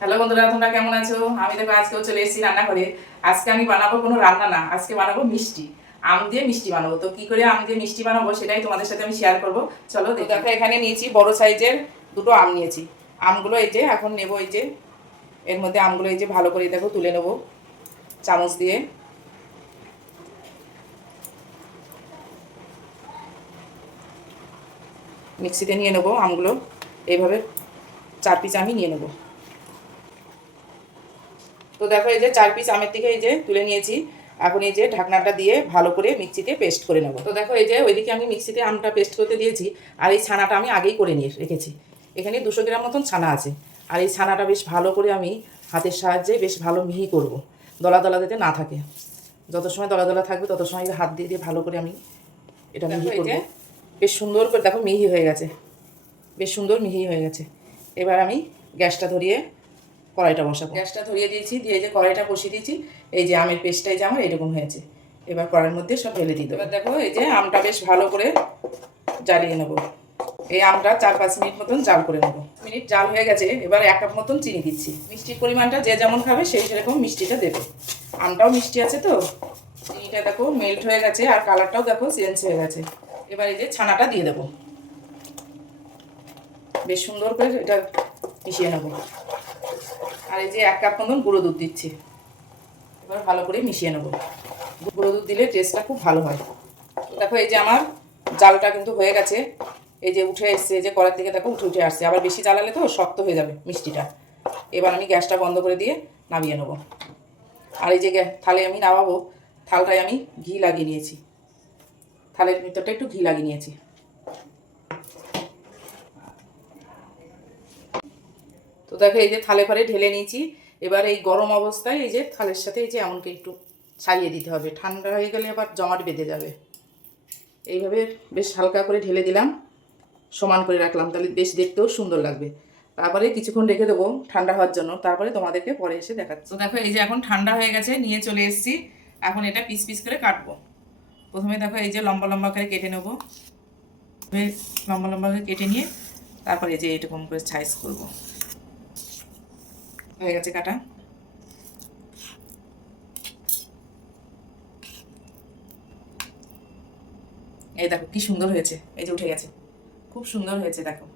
Hello বন্ধুরা তোমরা কেমন আছো? আমি দেখো আজকেও চলে এসেছি রান্না করে আজকে আমি বানাবো কোনো রান্না না আজকে বানাবো মিষ্টি। আম দিয়ে মিষ্টি বানাবো। তো কি করে আম দিয়ে মিষ্টি বানাবো সেটাই তোমাদের সাথে আমি শেয়ার করব। চলো দেখো। এখানে নিয়েছি বড় সাইজের দুটো আম নিয়েছি। আমগুলো এই যে এখন নেব এই যে এর মধ্যে আমগুলো এই যে ভালো করে দেখো তুলে নেব চামচ দিয়ে। মিক্সিতে নিয়ে নেব আমগুলো। এইভাবে চার পিস আমি নিয়ে নেব। তো দেখো এই যে চার পিস আমের থেকে এই যে তুলে নিয়েছি। এখন এই যে ঢাকনাটা দিয়ে ভালো করে মিক্সিতে পেস্ট করে নেব। তো দেখো এই যে ওইদিকে আমি মিক্সিতে আমটা পেস্ট করতে দিয়েছি আর এই ছানাটা আমি আগেই করে নিয়ে রেখেছি। এখানে দুশো গ্রাম মতন ছানা আছে। আর এই ছানাটা বেশ ভালো করে আমি হাতের সাহায্যে বেশ ভালো মিহি করব। দলা দলা যাতে না থাকে। যত সময় দলা দলা থাকবে তত সময় হাত দিয়ে দিয়ে ভালো করে আমি এটা মিহি করব। বেশ সুন্দর করে দেখো মিহি হয়ে গেছে। বেশ সুন্দর মিহি হয়ে গেছে। এবার আমি গ্যাসটা ধরিয়ে কড়াইটা বসাবো। গ্যাসটা ধরিয়ে দিয়েছি, দিয়ে যে কড়াইটা বসিয়ে দিয়েছি, এই যে আমের পেস্টটা এই যে আমার এরকম হয়েছে। এবার কড়াইয়ের মধ্যে সব ঢেলে দিতে এবার দেখো, এই যে আমটা বেশ ভালো করে জ্বালিয়ে নেব। এই আমটা চার পাঁচ মিনিট মতন জাল করে নেব। মিনিট জাল হয়ে গেছে, এবার এক কাপ মতন চিনি দিচ্ছি। মিষ্টির পরিমাণটা যে যেমন খাবে সেই সেরকম মিষ্টিটা দেবে। আমটাও মিষ্টি আছে তো? চিনিটা দেখো মেল্ট হয়ে গেছে, আর কালারটাও দেখো চেঞ্জ হয়ে গেছে। এবার এই যে ছানাটা দিয়ে দেবো। বেশ সুন্দর করে এটা মিশিয়ে নেব। এই যে এক কাপ মতন গুঁড়ো দুধ দিচ্ছি। এবার ভালো করে মিশিয়ে নেব। গুঁড়ো দুধ দিলে টেস্টটা খুব ভালো হয়। দেখো এই যে আমার জালটা কিন্তু হয়ে গেছে। এই যে উঠে এসছে যে কড়ার থেকে দেখো উঠে উঠে আসছে। আবার বেশি জ্বালালে তো শক্ত হয়ে যাবে মিষ্টিটা। এবার আমি গ্যাসটা বন্ধ করে দিয়ে নামিয়ে নেব। আর এই যে থালে আমি নামাবো, থালটায় আমি ঘি লাগিয়ে নিয়েছি। থালের ভিতরটা একটু ঘি লাগিয়ে নিয়েছি। তো দেখো এই যে থালে ফালে ঢেলে নিয়েছি। এবার এই গরম অবস্থায় এই যে থালের সাথে এই যে এমনকি একটু ছাড়িয়ে দিতে হবে। ঠান্ডা হয়ে গেলে আবার জমাট বেঁধে যাবে। এইভাবে বেশ হালকা করে ঢেলে দিলাম। সমান করে রাখলাম, তাহলে বেশ দেখতেও সুন্দর লাগবে। তারপরে কিছুক্ষণ রেখে দেবো ঠান্ডা হওয়ার জন্য। তারপরে তোমাদেরকে পরে এসে দেখাচ্ছি। তো দেখো এই যে এখন ঠান্ডা হয়ে গেছে, নিয়ে চলে এসেছি। এখন এটা পিস পিস করে কাটবো। প্রথমে দেখো এই যে লম্বা লম্বা করে কেটে নেব। লম্বা লম্বা করে কেটে নিয়ে তারপরে এই যে এরকম করে সাইজ করব। হয়ে গেছে কাটা। এই দেখো কি সুন্দর হয়েছে, এই যে উঠে গেছে। খুব সুন্দর হয়েছে, দেখো।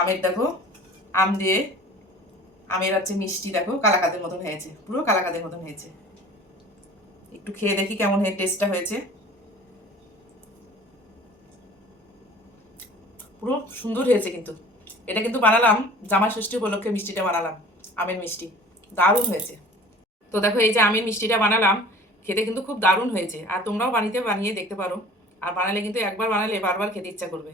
আমের, দেখো, আম দিয়ে আমের হচ্ছে মিষ্টি, দেখো, কালাকাদের মতন হয়েছে, পুরো কালাকাদের মতন হয়েছে। একটু খেয়ে দেখি কেমন হয়ে টেস্টটা হয়েছে। পুরো সুন্দর হয়েছে কিন্তু। এটা কিন্তু বানালাম জামা ষষ্ঠী উপলক্ষে মিষ্টিটা বানালাম, আমের মিষ্টি। দারুণ হয়েছে। তো দেখো, এই যে আমের মিষ্টিটা বানালাম, খেতে কিন্তু খুব দারুণ হয়েছে। আর তোমরাও বানিতে বানিয়ে দেখতে পারো। আর বানালে কিন্তু একবার বানালে বারবার খেতে ইচ্ছা করবে।